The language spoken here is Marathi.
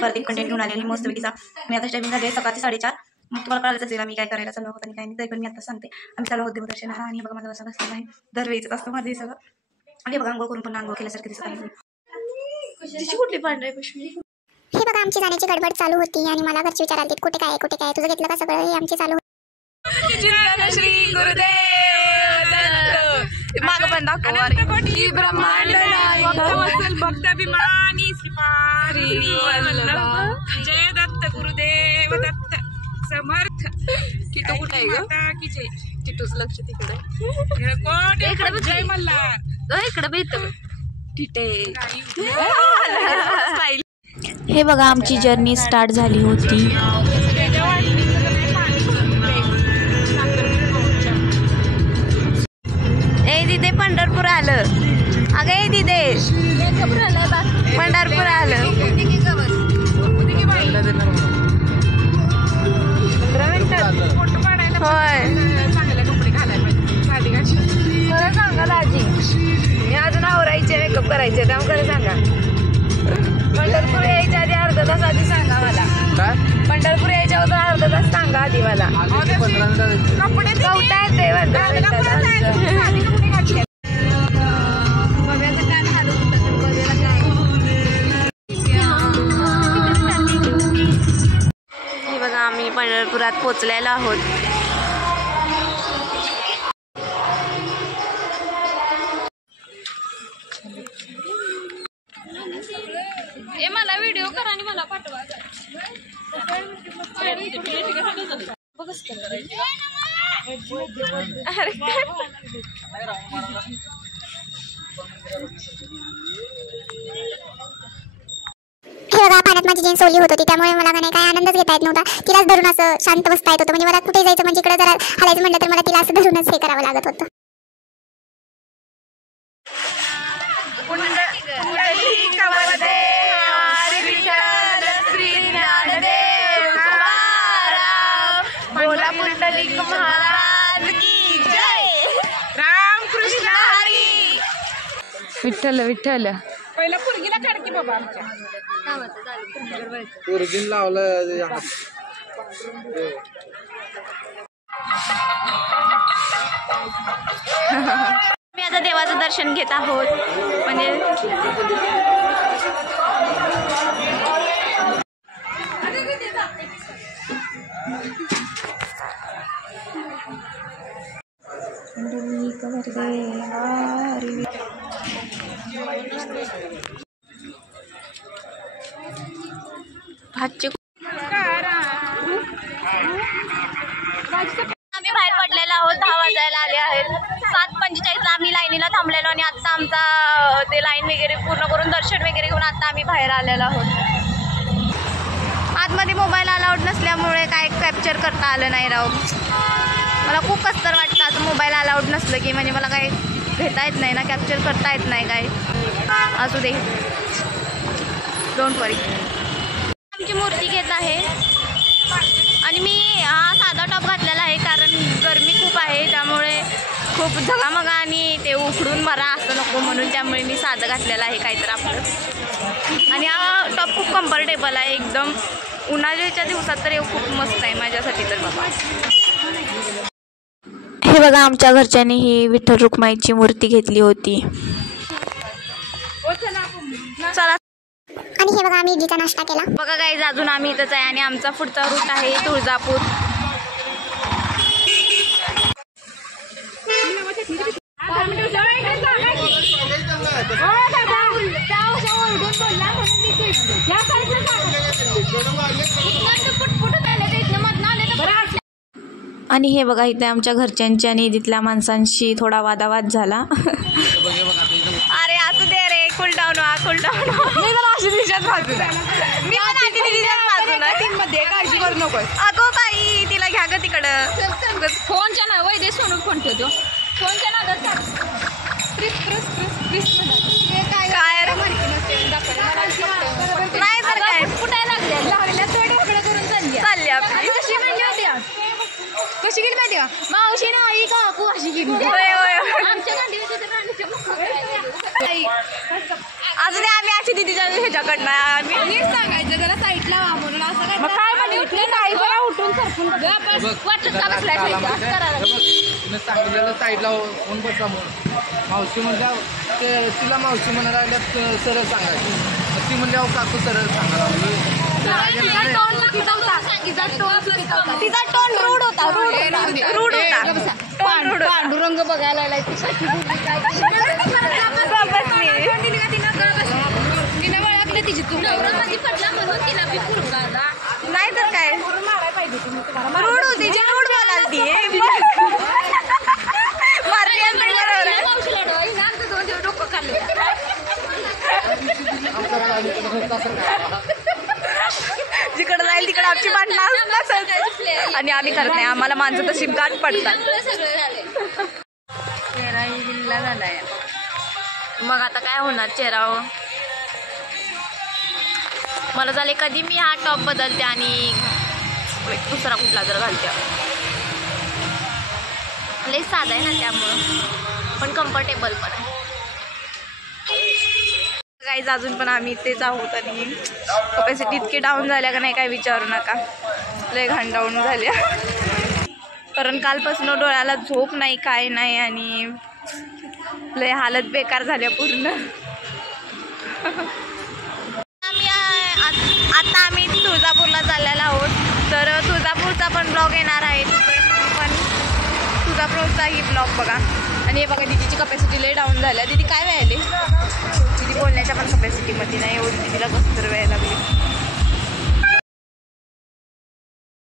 परत एक कंटेंट घेऊन आलेली मस्त पैकीचा. मी आता टायमिंग झाली सकाळची 4:30. मग तुम्हाला कळायचं असेल मी काय करायला चालू होतं आणि काय नाही, तरी पण मी आता सांगते. आम्ही चालू होतो देवदर्शनाला आणि बघा माझा बसा बसलेला आहे. दरवेळीच असतं माझं हे सगळं. आणि बघा आंघोळ करून पण आंघोळ केल्यासारखं दिसत आहे. तिची कुठली पांढरी पिशवी? हे बघा आमची जाण्याची गडबड चालू होती आणि मला घरचे विचारायला कुठे काय कुठे काय, तुझं घेतलं का सगळं, हे आमची चालू होती. श्री गुरुदेव माग पण दाखवली ब्रह्मांड भक्ताभिमानी श्रीपारी जय दत्त गुरुदेव दत्त समर्थ. किटू कुठे आहे ग? की जय किटूच लक्ष तिकडे कोण जय मल्हार इकडे भेट तिथे. हे बघा आमची जर्नी स्टार्ट झाली होती. ए दिदे पंढरपूर आलं. अगं ए दिदे पंढरपूर आलं. होय खरं सांगा दाजी, मी अजून आवरायचे मेकअप करायचे त्यामुळे खरं सांगा. पंढरपूर यायच्या आधी अर्धा तास आधी सांगा मला. पंढरपूर यायच्या अगोदर अर्धा तास सांगा आधी मला. कवटा येते हे बघा आम्ही पंढरपुरात पोचलेलो आहोत. मला व्हिडिओ करा आणि मला पाठवा. हे बघा पाण्यात माझी जीन्स ओली होत होती त्यामुळे मला नाही काय आनंदच घेता येत नव्हता. तिलाच धरून असं शांत बसता येत होतं. म्हणजे मला कुठे जायचं म्हणजे इकडे जरा हलायचं म्हटलं तर मला तिला असं धरूनच हे करावं लागत होतं. विठ्ठल विठ्ठल. पहिला पुरगीला काढ की बाबा आमच्या पुरगीन लावलं. मी आता देवाचं दर्शन घेत आहोत. म्हणजे आम्ही बाहेर पडलेलो आहोत. 10 वाजायला आले आहेत. 7:45ला आम्ही लाईनीला थांबलेलो आणि आता आमचा ते लाईन वगैरे पूर्ण करून दर्शन वगैरे घेऊन आता आम्ही बाहेर आलेलो आहोत. आतमध्ये मोबाईल अलाउड नसल्यामुळे काय कॅप्चर करता आलं नाही राव. मला खूप कसतर वाटतं असं मोबाईल अलाउड नसलं की. म्हणजे मला काय घेता येत नाही ना, कॅप्चर करता येत नाही काय. असू दे, डोंट वरी. आमची मूर्ती घेत आहे आणि मी हा साधा टॉप घातलेला आहे कारण गरमी खूप आहे त्यामुळे खूप झगामगा आणि ते उखडून मरा असं नको म्हणून. त्यामुळे मी साधं घातलेलं आहे काहीतरी आपलं. आणि हा टॉप खूप कम्फर्टेबल आहे एकदम. उन्हाळ्याच्या दिवसात तर खूप मस्त आहे माझ्यासाठी तर बाबा. हे बघा आमच्या घरच्यांनी ही विठ्ठल रुक्माईची मूर्ती घेतली होती. चला. आणि हे बघा आम्ही इडलीचा नाश्ता केला. बघा गाईज अजून आम्ही इथंच आहे आणि आमचा पुढचा रूट आहे तुळजापूर. आणि हे बघा इथे आमच्या घरच्यांची आणि तिथल्या माणसांशी थोडा वादावाद झाला. अरे असू दे रे, कूल डाऊन व्हा, कूल डाऊन व्हा. मी तर अशी दिशाच बाजूला. मी पण अशी दिशाच बाजूला. टीममध्ये काळजी करू नको. अगो बाई तिला घ्या ग तिकडं. फोनच्या ना वय दे सोनू फोन ठेवतो. फोनच्या नादात काय नाही तर काय कुठे लागल्या थोडं करून चालली आपली. कशी म्हणजे कशी गेली माहिती का मावशी ना आई काकू अशी गेली. आमच्या अजून आम्ही अशी दिदीच्या ह्याच्याकडनं आम्ही नीट सांगायचं जरा साईड तिने सांगितलेलं साईडला होऊन बसा म्हणून. मावशी म्हणल्या तिला मावशी म्हणायला लागल्या सरळ सांगायची. ती म्हणल्यावर काकू सरळ सांगायला तिचा टोन रूढ होता. पांडुरंग बघायला लागलाय तिने ओळखलं तिची तू नाही तर काय रूढ होती जी रूढ बोलाल ती जिकडे जाईल तिकडे आमची भांडणं असतात आणि आम्ही करत नाही. आम्हाला माणसं तशी गाठ पडतात. चेहरा हिल्ला झालाय. मग आता काय होणार चेहरा. मला झाले कधी मी हा टॉप बदलते आणि दुसरा कुठला जर घालते. लई साधा आहे ना त्यामुळं पण कम्फर्टेबल पण आहे. गाईज अजून पण आम्ही इथेच आहोत आणि कपॅसिटी इतकी डाऊन झाल्या का नाही काय विचारू नका. लय घाण डाऊन झाल्या कारण कालपासून डोळ्याला झोप नाही काय नाही आणि लय हालत बेकार झाल्या पूर्ण. आता आम्ही तुळजापूरला चाललेलो आहोत तर तुळजापूरचा पण ब्लॉग येणार आहे. पण तुळजापूरचाही ब्लॉग बघा. आणि हे बघा दीदीची कपॅसिटी लय डाऊन झाल्या. दीदी काय व्हायले? दीदी बोलण्याच्या पण कपॅसिटीमध्ये नाही एवढी. दीदीला कसं तर व्हायला लागली.